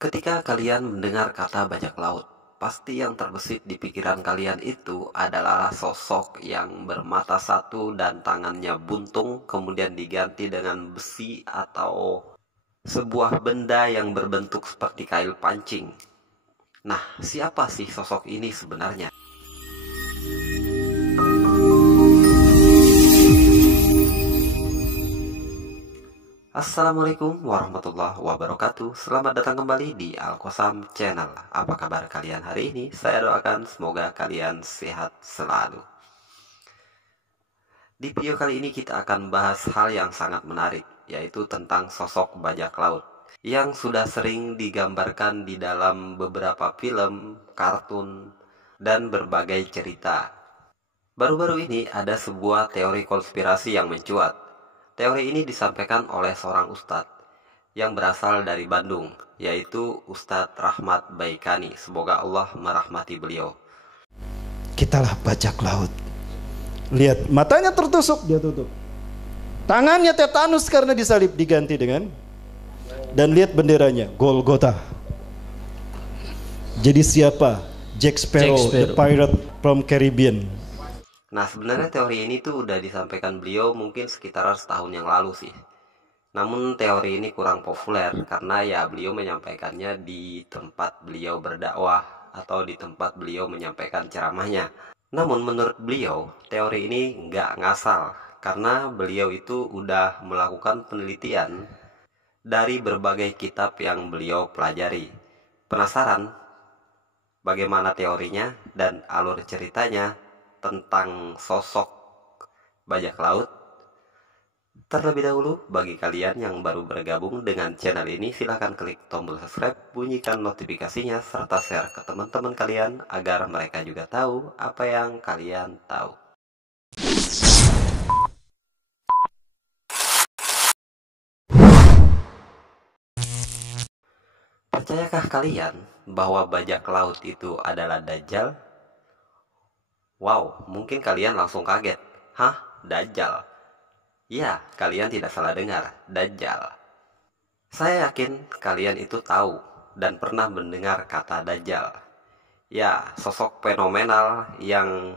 Ketika kalian mendengar kata bajak laut, pasti yang terbesit di pikiran kalian itu adalah sosok yang bermata satu dan tangannya buntung, kemudian diganti dengan besi atau sebuah benda yang berbentuk seperti kail pancing. Nah, siapa sih sosok ini sebenarnya? Assalamualaikum warahmatullahi wabarakatuh. Selamat datang kembali di Al-Qasam Channel. Apa kabar kalian hari ini? Saya doakan semoga kalian sehat selalu. Di video kali ini kita akan bahas hal yang sangat menarik, yaitu tentang sosok bajak laut yang sudah sering digambarkan di dalam beberapa film, kartun, dan berbagai cerita. Baru-baru ini ada sebuah teori konspirasi yang mencuat. Teori ini disampaikan oleh seorang ustadz yang berasal dari Bandung, yaitu Ustadz Rahmat Baikani. Semoga Allah merahmati beliau. Kitalah bajak laut. Lihat, matanya tertusuk, dia tutup. Tangannya tetanus karena disalib, diganti dengan, dan lihat benderanya, Golgotha. Jadi siapa? Jack Sparrow, the pirate from Caribbean. Nah, sebenarnya teori ini tuh udah disampaikan beliau mungkin sekitaran setahun yang lalu sih. Namun teori ini kurang populer karena ya beliau menyampaikannya di tempat beliau berdakwah atau di tempat beliau menyampaikan ceramahnya. Namun menurut beliau, teori ini nggak ngasal karena beliau itu udah melakukan penelitian dari berbagai kitab yang beliau pelajari. Penasaran bagaimana teorinya dan alur ceritanya tentang sosok bajak laut? Terlebih dahulu, bagi kalian yang baru bergabung dengan channel ini, silahkan klik tombol subscribe, bunyikan notifikasinya, serta share ke teman-teman kalian agar mereka juga tahu apa yang kalian tahu. Percayakah kalian bahwa bajak laut itu adalah Dajjal? Wow, mungkin kalian langsung kaget. Hah? Dajjal? Ya, kalian tidak salah dengar, Dajjal. Saya yakin kalian itu tahu dan pernah mendengar kata Dajjal. Ya, sosok fenomenal yang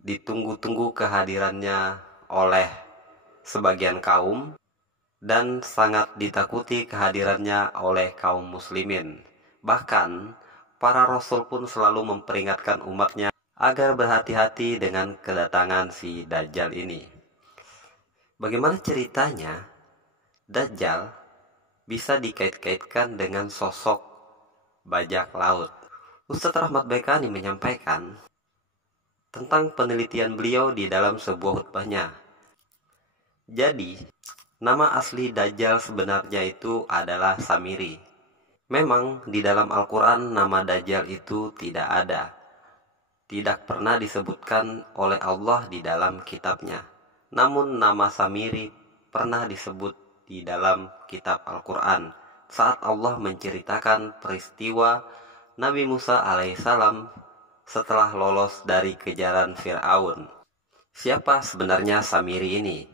ditunggu-tunggu kehadirannya oleh sebagian kaum dan sangat ditakuti kehadirannya oleh kaum muslimin. Bahkan, para rasul pun selalu memperingatkan umatnya agar berhati-hati dengan kedatangan si Dajjal ini. Bagaimana ceritanya Dajjal bisa dikait-kaitkan dengan sosok bajak laut? Ustadz Rahmat Baikani menyampaikan tentang penelitian beliau di dalam sebuah khutbahnya. Jadi, nama asli Dajjal sebenarnya itu adalah Samiri. Memang di dalam Al-Quran nama Dajjal itu tidak ada. Tidak pernah disebutkan oleh Allah di dalam kitabnya. Namun nama Samiri pernah disebut di dalam kitab Al-Quran saat Allah menceritakan peristiwa Nabi Musa alaihissalam setelah lolos dari kejaran Fir'aun. Siapa sebenarnya Samiri ini?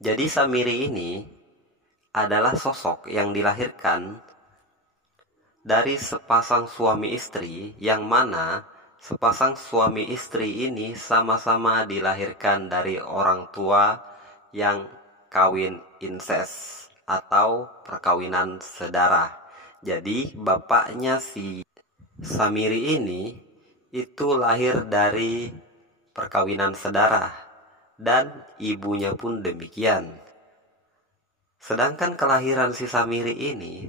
Jadi Samiri ini adalah sosok yang dilahirkan dari sepasang suami istri, yang mana sepasang suami istri ini sama-sama dilahirkan dari orang tua yang kawin inses atau perkawinan sedarah. Jadi bapaknya si Samiri ini itu lahir dari perkawinan sedarah dan ibunya pun demikian. Sedangkan kelahiran si Samiri ini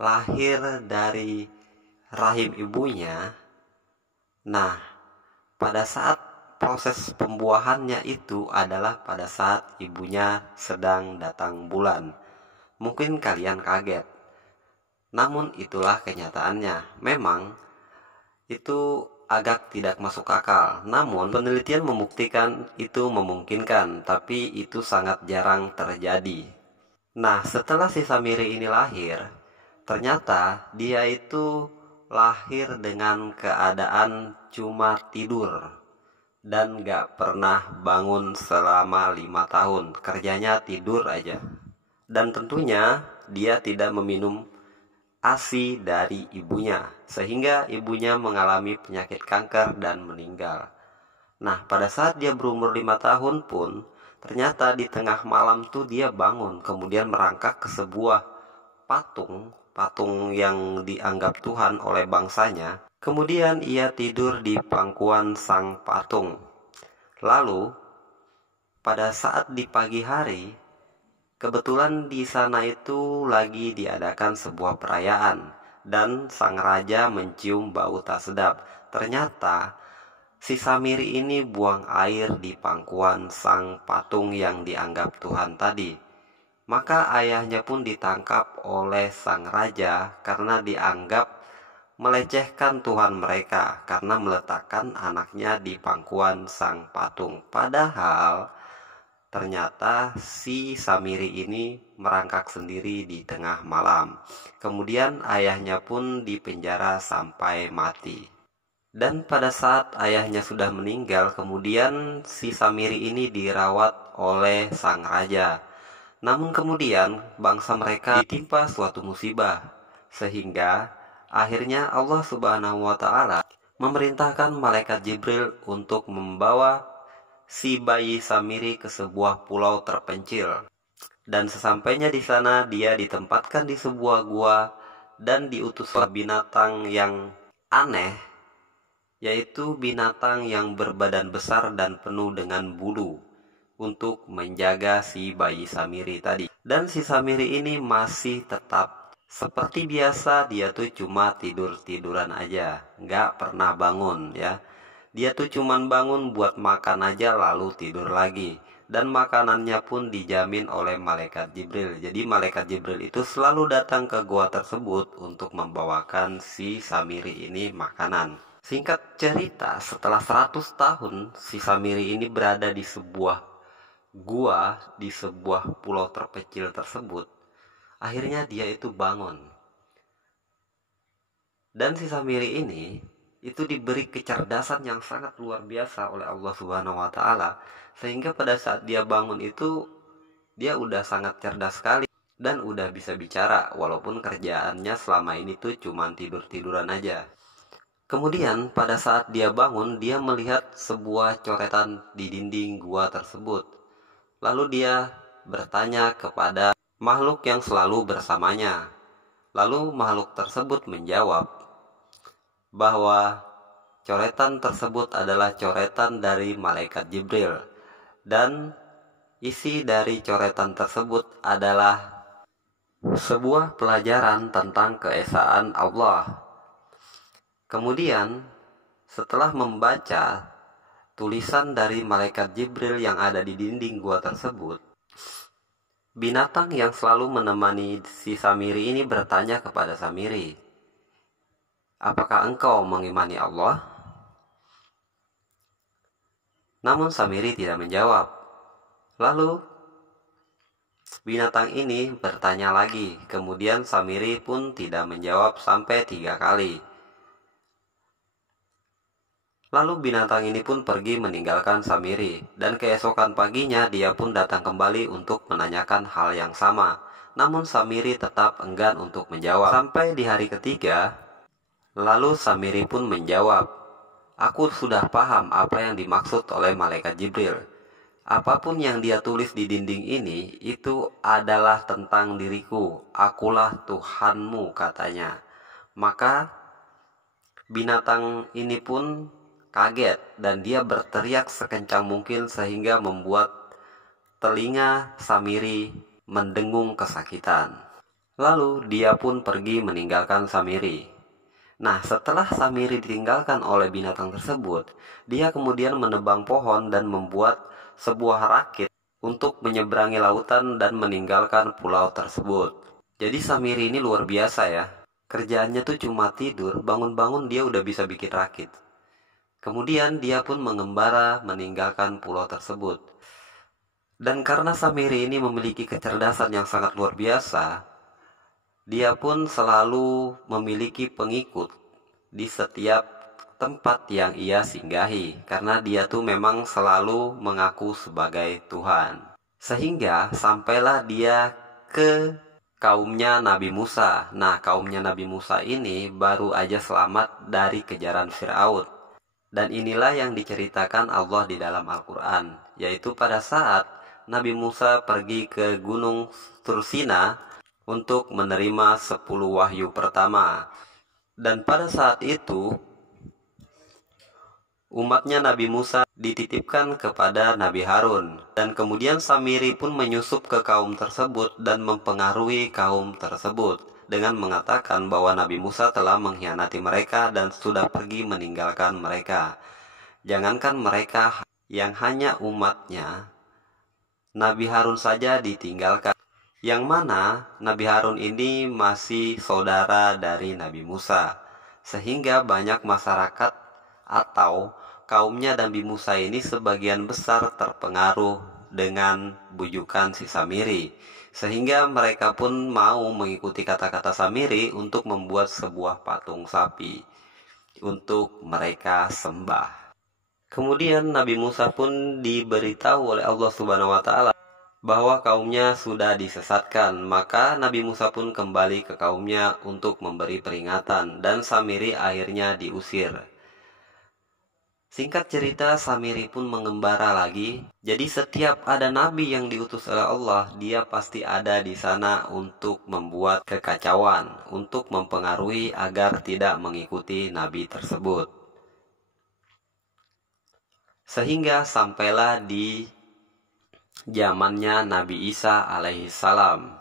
lahir dari rahim ibunya. Nah, pada saat proses pembuahannya itu adalah pada saat ibunya sedang datang bulan. Mungkin kalian kaget. Namun itulah kenyataannya. Memang itu agak tidak masuk akal. Namun penelitian membuktikan itu memungkinkan, tapi itu sangat jarang terjadi. Nah, setelah si Samiri ini lahir, ternyata dia itu lahir dengan keadaan cuma tidur dan gak pernah bangun selama 5 tahun. Kerjanya tidur aja. Dan tentunya dia tidak meminum ASI dari ibunya, sehingga ibunya mengalami penyakit kanker dan meninggal. Nah, pada saat dia berumur 5 tahun pun, ternyata di tengah malam tuh dia bangun, kemudian merangkak ke sebuah patung yang dianggap Tuhan oleh bangsanya. Kemudian ia tidur di pangkuan sang patung. Lalu, pada saat di pagi hari, kebetulan di sana itu lagi diadakan sebuah perayaan dan sang raja mencium bau tak sedap. Ternyata si Samiri ini buang air di pangkuan sang patung yang dianggap Tuhan tadi. Maka ayahnya pun ditangkap oleh sang raja karena dianggap melecehkan Tuhan mereka karena meletakkan anaknya di pangkuan sang patung. Padahal ternyata si Samiri ini merangkak sendiri di tengah malam. Kemudian ayahnya pun dipenjara sampai mati. Dan pada saat ayahnya sudah meninggal, kemudian si Samiri ini dirawat oleh sang raja. Namun kemudian bangsa mereka ditimpa suatu musibah, sehingga akhirnya Allah Subhanahu wa Ta'ala memerintahkan malaikat Jibril untuk membawa si bayi Samiri ke sebuah pulau terpencil. Dan sesampainya di sana dia ditempatkan di sebuah gua dan diutuslah binatang yang aneh, yaitu binatang yang berbadan besar dan penuh dengan bulu, untuk menjaga si bayi Samiri tadi. Dan si Samiri ini masih tetap seperti biasa, dia tuh cuma tidur-tiduran aja, nggak pernah bangun ya. Dia tuh cuman bangun buat makan aja lalu tidur lagi. Dan makanannya pun dijamin oleh malaikat Jibril. Jadi malaikat Jibril itu selalu datang ke gua tersebut untuk membawakan si Samiri ini makanan. Singkat cerita, setelah 100 tahun si Samiri ini berada di sebuah gua di sebuah pulau terpencil tersebut. Akhirnya dia itu bangun. Dan si Samiri ini itu diberi kecerdasan yang sangat luar biasa oleh Allah Subhanahu wa Ta'ala, sehingga pada saat dia bangun itu dia udah sangat cerdas sekali dan udah bisa bicara, walaupun kerjaannya selama ini tuh cuman tidur-tiduran aja. Kemudian pada saat dia bangun, dia melihat sebuah coretan di dinding gua tersebut. Lalu dia bertanya kepada makhluk yang selalu bersamanya. Lalu makhluk tersebut menjawab bahwa coretan tersebut adalah coretan dari malaikat Jibril, dan isi dari coretan tersebut adalah sebuah pelajaran tentang keesaan Allah. Kemudian setelah membaca tulisan dari malaikat Jibril yang ada di dinding gua tersebut, binatang yang selalu menemani si Samiri ini bertanya kepada Samiri, "Apakah engkau mengimani Allah?" Namun Samiri tidak menjawab. Lalu binatang ini bertanya lagi. Kemudian Samiri pun tidak menjawab sampai 3 kali. Lalu binatang ini pun pergi meninggalkan Samiri. Dan keesokan paginya dia pun datang kembali untuk menanyakan hal yang sama. Namun Samiri tetap enggan untuk menjawab. Sampai di hari ketiga, lalu Samiri pun menjawab, "Aku sudah paham apa yang dimaksud oleh malaikat Jibril. Apapun yang dia tulis di dinding ini, itu adalah tentang diriku. Akulah Tuhanmu," katanya. Maka binatang ini pun kaget dan dia berteriak sekencang mungkin sehingga membuat telinga Samiri mendengung kesakitan. Lalu dia pun pergi meninggalkan Samiri. Nah, setelah Samiri ditinggalkan oleh binatang tersebut, dia kemudian menebang pohon dan membuat sebuah rakit untuk menyeberangi lautan dan meninggalkan pulau tersebut. Jadi Samiri ini luar biasa ya. Kerjaannya tuh cuma tidur, bangun-bangun dia udah bisa bikin rakit. Kemudian dia pun mengembara meninggalkan pulau tersebut. Dan karena Samiri ini memiliki kecerdasan yang sangat luar biasa, dia pun selalu memiliki pengikut di setiap tempat yang ia singgahi, karena dia tuh memang selalu mengaku sebagai Tuhan. Sehingga sampailah dia ke kaumnya Nabi Musa. Nah, kaumnya Nabi Musa ini baru aja selamat dari kejaran Firaun. Dan inilah yang diceritakan Allah di dalam Al-Quran, yaitu pada saat Nabi Musa pergi ke Gunung Tursina untuk menerima 10 wahyu pertama. Dan pada saat itu, umatnya Nabi Musa dititipkan kepada Nabi Harun. Dan kemudian Samiri pun menyusup ke kaum tersebut dan mempengaruhi kaum tersebut dengan mengatakan bahwa Nabi Musa telah mengkhianati mereka dan sudah pergi meninggalkan mereka. Jangankan mereka, yang hanya umatnya, Nabi Harun saja ditinggalkan. Yang mana Nabi Harun ini masih saudara dari Nabi Musa. Sehingga banyak masyarakat atau kaumnya Nabi Musa ini sebagian besar terpengaruh dengan bujukan si Samiri. Sehingga mereka pun mau mengikuti kata-kata Samiri untuk membuat sebuah patung sapi untuk mereka sembah. Kemudian Nabi Musa pun diberitahu oleh Allah Subhanahu wa taala bahwa kaumnya sudah disesatkan. Maka Nabi Musa pun kembali ke kaumnya untuk memberi peringatan dan Samiri akhirnya diusir. Singkat cerita, Samiri pun mengembara lagi. Jadi setiap ada nabi yang diutus oleh Allah, dia pasti ada di sana untuk membuat kekacauan, untuk mempengaruhi agar tidak mengikuti nabi tersebut. Sehingga sampailah di zamannya Nabi Isa alaihissalam.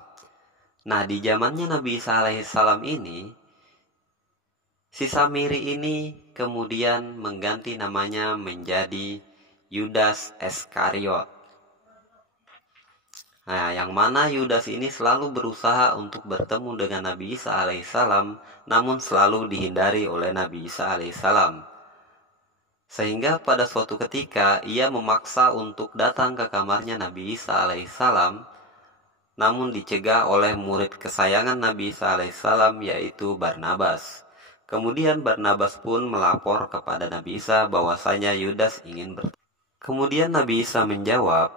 Nah, di zamannya Nabi Isa alaihissalam ini, si Samiri ini kemudian mengganti namanya menjadi Yudas Iskariot. Nah, yang mana Yudas ini selalu berusaha untuk bertemu dengan Nabi Isa alaihissalam, namun selalu dihindari oleh Nabi Isa alaihissalam. Sehingga pada suatu ketika ia memaksa untuk datang ke kamarnya Nabi Isa alaihissalam, namun dicegah oleh murid kesayangan Nabi Isa alaihissalam, yaitu Barnabas. Kemudian Barnabas pun melapor kepada Nabi Isa bahwasanya Yudas ingin bertemu. Kemudian Nabi Isa menjawab,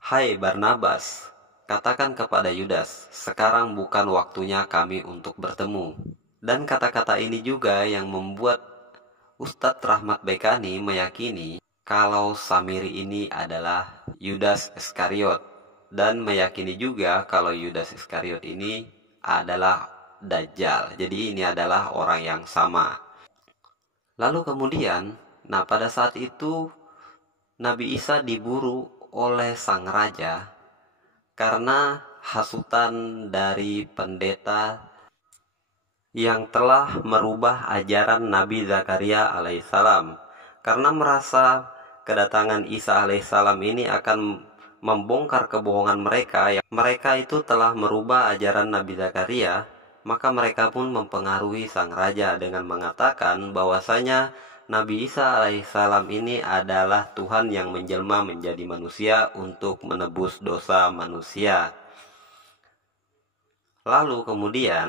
"Hai Barnabas, katakan kepada Yudas, sekarang bukan waktunya kami untuk bertemu." Dan kata-kata ini juga yang membuat Ustadz Rahmat Bekani meyakini kalau Samiri ini adalah Yudas Iskariot, dan meyakini juga kalau Yudas Iskariot ini adalah Dajjal. Jadi ini adalah orang yang sama. Lalu kemudian, pada saat itu Nabi Isa diburu oleh sang raja karena hasutan dari pendeta yang telah merubah ajaran Nabi Zakaria alaihissalam, karena merasa kedatangan Isa alaihissalam ini akan membongkar kebohongan mereka. Mereka itu telah merubah ajaran Nabi Zakaria, maka mereka pun mempengaruhi sang raja dengan mengatakan bahwasanya Nabi Isa alaihissalam ini adalah Tuhan yang menjelma menjadi manusia untuk menebus dosa manusia. Lalu kemudian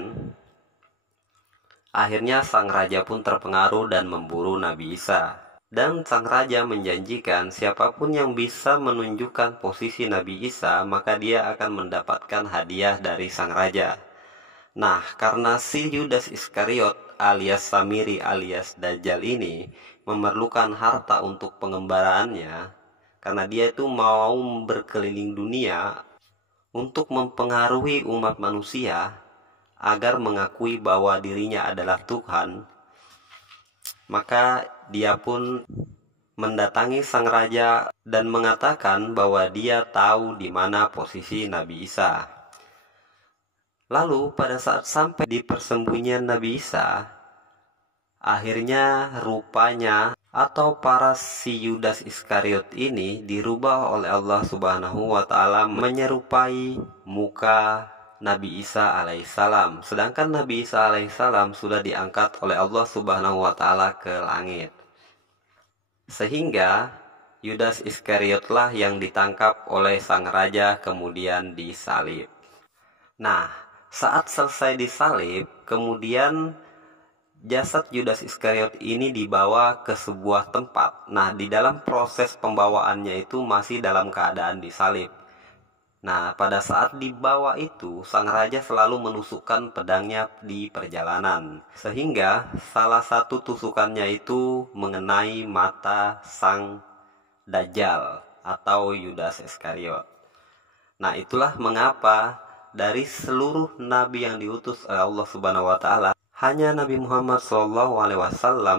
akhirnya sang raja pun terpengaruh dan memburu Nabi Isa. Dan sang raja menjanjikan siapapun yang bisa menunjukkan posisi Nabi Isa, maka dia akan mendapatkan hadiah dari sang raja. Nah, karena si Yudas Iskariot alias Samiri alias Dajjal ini memerlukan harta untuk pengembaraannya, karena dia itu mau berkeliling dunia untuk mempengaruhi umat manusia agar mengakui bahwa dirinya adalah Tuhan, maka dia pun mendatangi sang raja dan mengatakan bahwa dia tahu di mana posisi Nabi Isa. Lalu pada saat sampai di persembunyian Nabi Isa, akhirnya rupanya atau para si Yudas Iskariot ini dirubah oleh Allah Subhanahu wa taala menyerupai muka Nabi Isa alaihissalam. Sedangkan Nabi Isa alaihissalam sudah diangkat oleh Allah Subhanahu wa taala ke langit. Sehingga Yudas Iskariotlah yang ditangkap oleh sang raja kemudian disalib. Nah, saat selesai disalib, kemudian jasad Yudas Iskariot ini dibawa ke sebuah tempat. Nah, di dalam proses pembawaannya itu masih dalam keadaan disalib. Nah, pada saat dibawa itu, sang raja selalu menusukkan pedangnya di perjalanan, sehingga salah satu tusukannya itu mengenai mata sang Dajjal atau Yudas Iskariot. Nah, itulah mengapa dari seluruh nabi yang diutus oleh Allah Subhanahu wa taala, hanya Nabi Muhammad SAW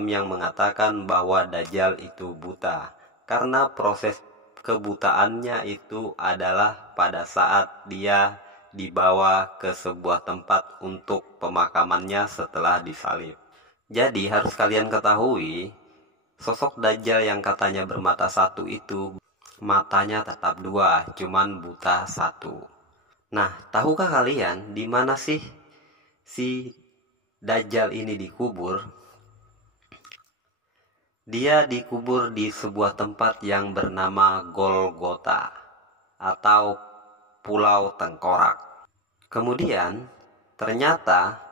yang mengatakan bahwa Dajjal itu buta, karena proses kebutaannya itu adalah pada saat dia dibawa ke sebuah tempat untuk pemakamannya setelah disalib. Jadi harus kalian ketahui, sosok Dajjal yang katanya bermata satu itu matanya tetap dua, cuman buta satu. Nah, tahukah kalian di mana sih si Dajjal ini dikubur? Dia dikubur di sebuah tempat yang bernama Golgota atau Pulau Tengkorak. Kemudian ternyata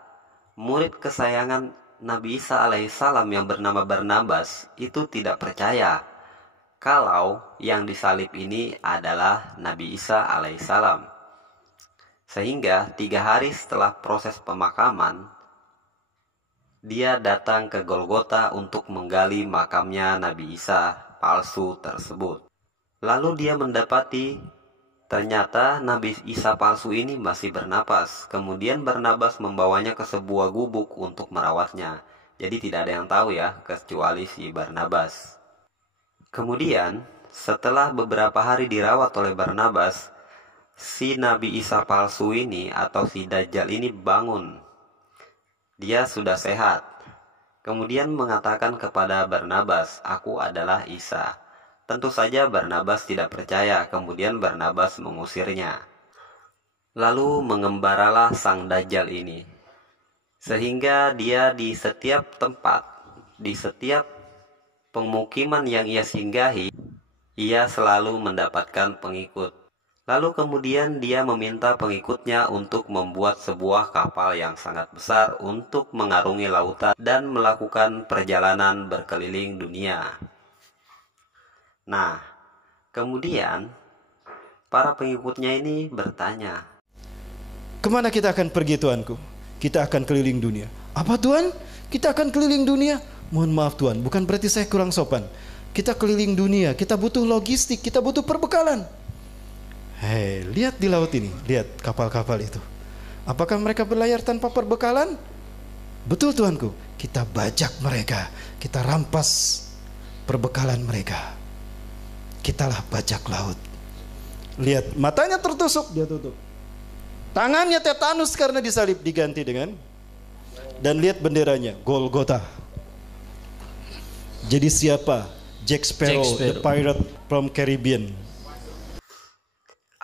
murid kesayangan Nabi Isa alaihissalam yang bernama Barnabas itu tidak percaya kalau yang disalib ini adalah Nabi Isa alaihissalam. Sehingga 3 hari setelah proses pemakaman, dia datang ke Golgota untuk menggali makamnya Nabi Isa palsu tersebut. Lalu dia mendapati ternyata Nabi Isa palsu ini masih bernapas. Kemudian Barnabas membawanya ke sebuah gubuk untuk merawatnya. Jadi tidak ada yang tahu ya, kecuali si Barnabas. Kemudian setelah beberapa hari dirawat oleh Barnabas, si Nabi Isa palsu ini atau si Dajjal ini bangun. Dia sudah sehat. Kemudian mengatakan kepada Barnabas, "Aku adalah Isa." Tentu saja Barnabas tidak percaya. Kemudian Barnabas mengusirnya. Lalu mengembaralah sang Dajjal ini, sehingga dia di setiap tempat, di setiap pemukiman yang ia singgahi, ia selalu mendapatkan pengikut. Lalu kemudian dia meminta pengikutnya untuk membuat sebuah kapal yang sangat besar untuk mengarungi lautan dan melakukan perjalanan berkeliling dunia. Nah, kemudian para pengikutnya ini bertanya, "Kemana kita akan pergi, Tuanku?" "Kita akan keliling dunia." "Apa, Tuan? Kita akan keliling dunia?" "Mohon maaf, Tuan, bukan berarti saya kurang sopan. Kita keliling dunia, kita butuh logistik, kita butuh perbekalan." Hei, lihat di laut ini, lihat kapal-kapal itu. Apakah mereka berlayar tanpa perbekalan? Betul, Tuanku, kita bajak mereka, kita rampas perbekalan mereka. Kitalah bajak laut. Lihat, matanya tertusuk, dia tutup. Tangannya tetanus karena disalib, diganti dengan, dan lihat benderanya, Golgota. Jadi siapa? Jack Sparrow, the pirate from Caribbean.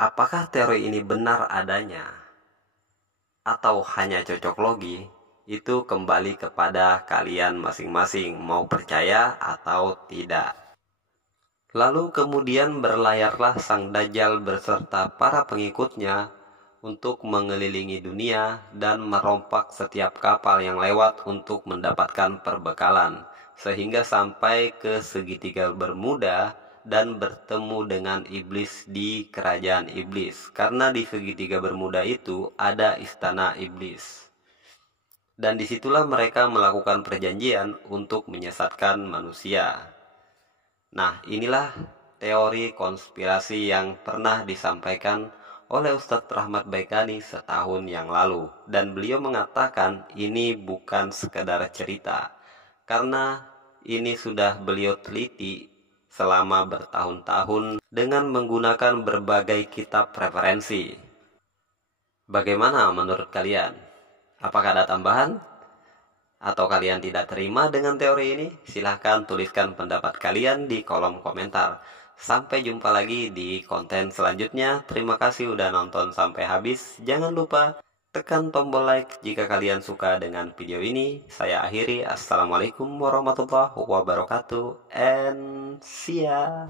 apakah teori ini benar adanya atau hanya cocok logi? Itu kembali kepada kalian masing-masing, mau percaya atau tidak. Lalu kemudian berlayarlah sang Dajjal beserta para pengikutnya untuk mengelilingi dunia dan merompak setiap kapal yang lewat untuk mendapatkan perbekalan, sehingga sampai ke segitiga Bermuda dan bertemu dengan iblis di kerajaan iblis, karena di segitiga Bermuda itu ada istana iblis. Dan disitulah mereka melakukan perjanjian untuk menyesatkan manusia. Nah, inilah teori konspirasi yang pernah disampaikan oleh Ustadz Rahmat Baikani setahun yang lalu. Dan beliau mengatakan ini bukan sekedar cerita, karena ini sudah beliau teliti selama bertahun-tahun dengan menggunakan berbagai kitab referensi. Bagaimana menurut kalian? Apakah ada tambahan? Atau kalian tidak terima dengan teori ini? Silahkan tuliskan pendapat kalian di kolom komentar. Sampai jumpa lagi di konten selanjutnya. Terima kasih udah nonton sampai habis. Jangan lupa tekan tombol like jika kalian suka dengan video ini. Saya akhiri. Assalamualaikum warahmatullahi wabarakatuh. And see ya.